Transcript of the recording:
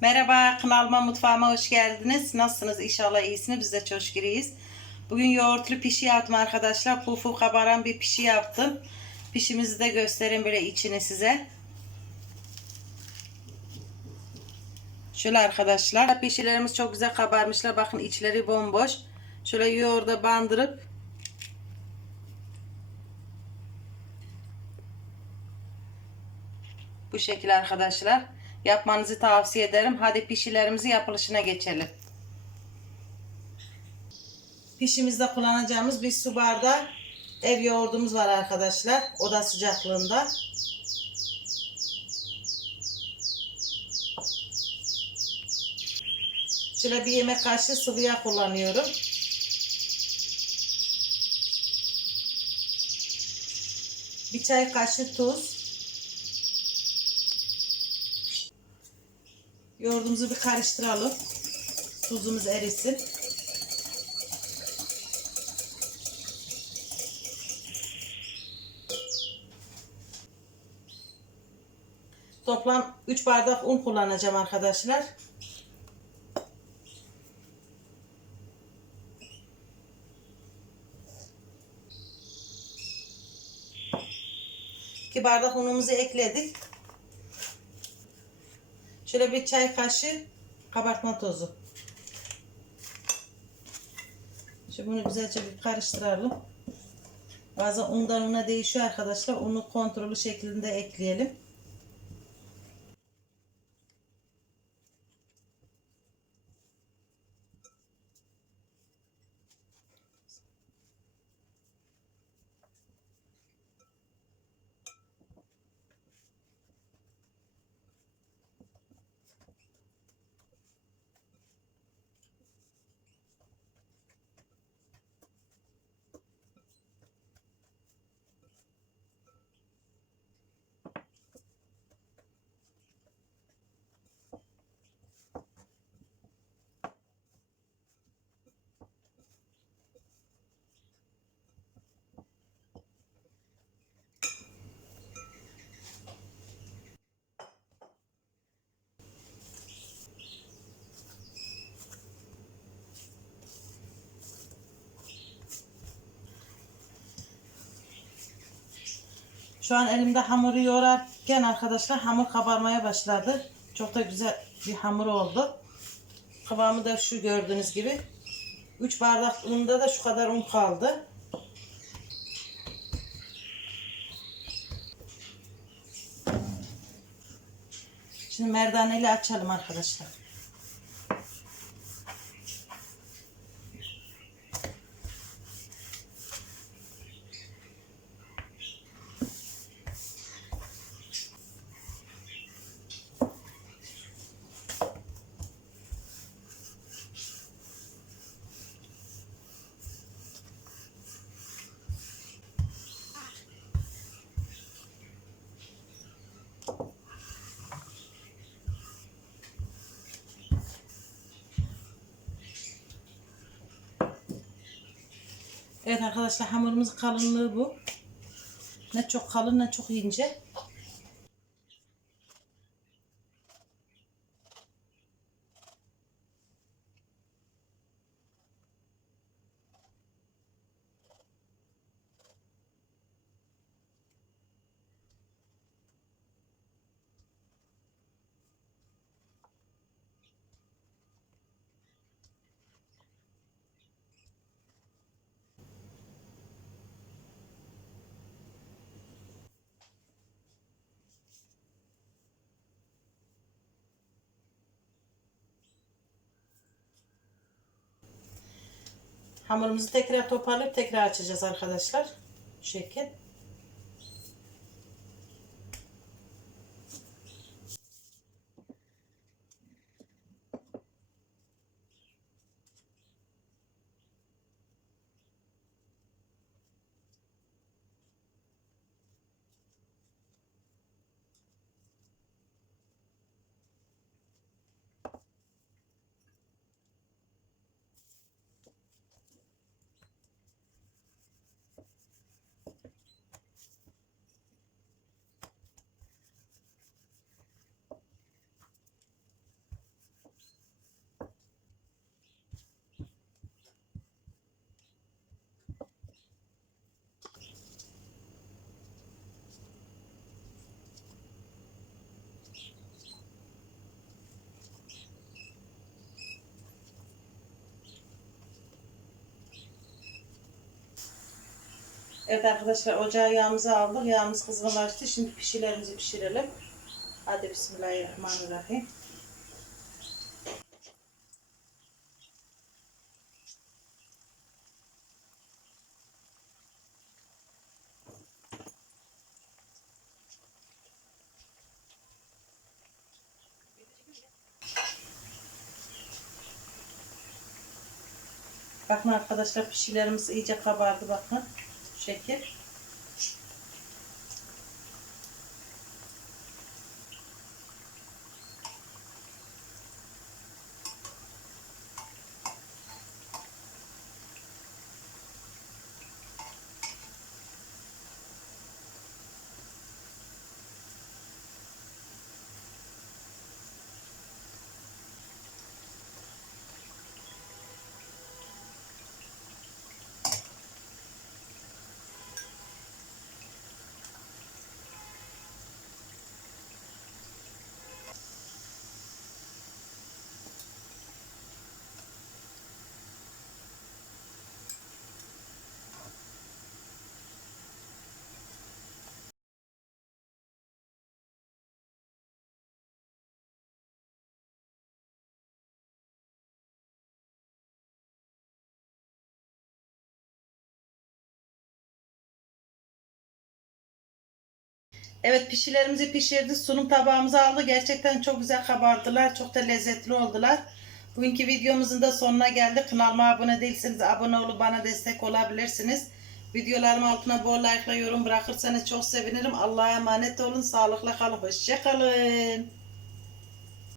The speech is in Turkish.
Merhaba kanalıma mutfağıma hoş geldiniz. Nasılsınız? İnşallah iyisiniz. Biz de çok şükür iyiyiz. Bugün yoğurtlu pişi yaptım arkadaşlar. Pufu kabaran bir pişi yaptım. Pişimizi de göstereyim böyle içini size. Şöyle arkadaşlar. Pişilerimiz çok güzel kabarmışlar. Bakın içleri bomboş. Şöyle yoğurda bandırıp Bu şekilde arkadaşlar. Yapmanızı tavsiye ederim. Hadi pişilerimizi yapılışına geçelim. Pişimizde kullanacağımız bir su bardağı ev yoğurdumuz var arkadaşlar. Oda sıcaklığında. Şöyle bir yemek kaşığı sıvı yağ kullanıyorum. Bir çay kaşığı tuz. Yoğurdumuzu bir karıştıralım. Tuzumuz erisin. Toplam 3 bardak un kullanacağım arkadaşlar. Bardak unumuzu ekledik. Şöyle bir çay kaşığı kabartma tozu. Şimdi bunu güzelce bir karıştıralım. Bazen undan una değişiyor arkadaşlar. Unu kontrollü şeklinde ekleyelim. Şu an elimde hamuru yoğurarken arkadaşlar hamur kabarmaya başladı. Çok da güzel bir hamur oldu. Kıvamı da şu gördüğünüz gibi. 3 bardak ununda da şu kadar un kaldı. Şimdi merdaneyle açalım arkadaşlar. Evet arkadaşlar hamurumuzun kalınlığı bu. Ne çok kalın ne çok ince. Hamurumuzu tekrar toparlayıp tekrar açacağız arkadaşlar. Şu şekil. Evet arkadaşlar ocağa yağımızı aldık. Yağımız kızgınlaştı. Şimdi pişilerimizi pişirelim. Hadi bismillahirrahmanirrahim. Bakın arkadaşlar pişilerimiz iyice kabardı bakın. Şu Evet pişilerimizi pişirdik. Sunum tabağımıza aldı. Gerçekten çok güzel kabardılar. Çok da lezzetli oldular. Bugünkü videomuzun da sonuna geldik. Kanalıma abone değilseniz abone olup bana destek olabilirsiniz. Videolarım altına bol like yorum bırakırsanız çok sevinirim. Allah'a emanet olun. Sağlıkla kalın. Hoşçakalın.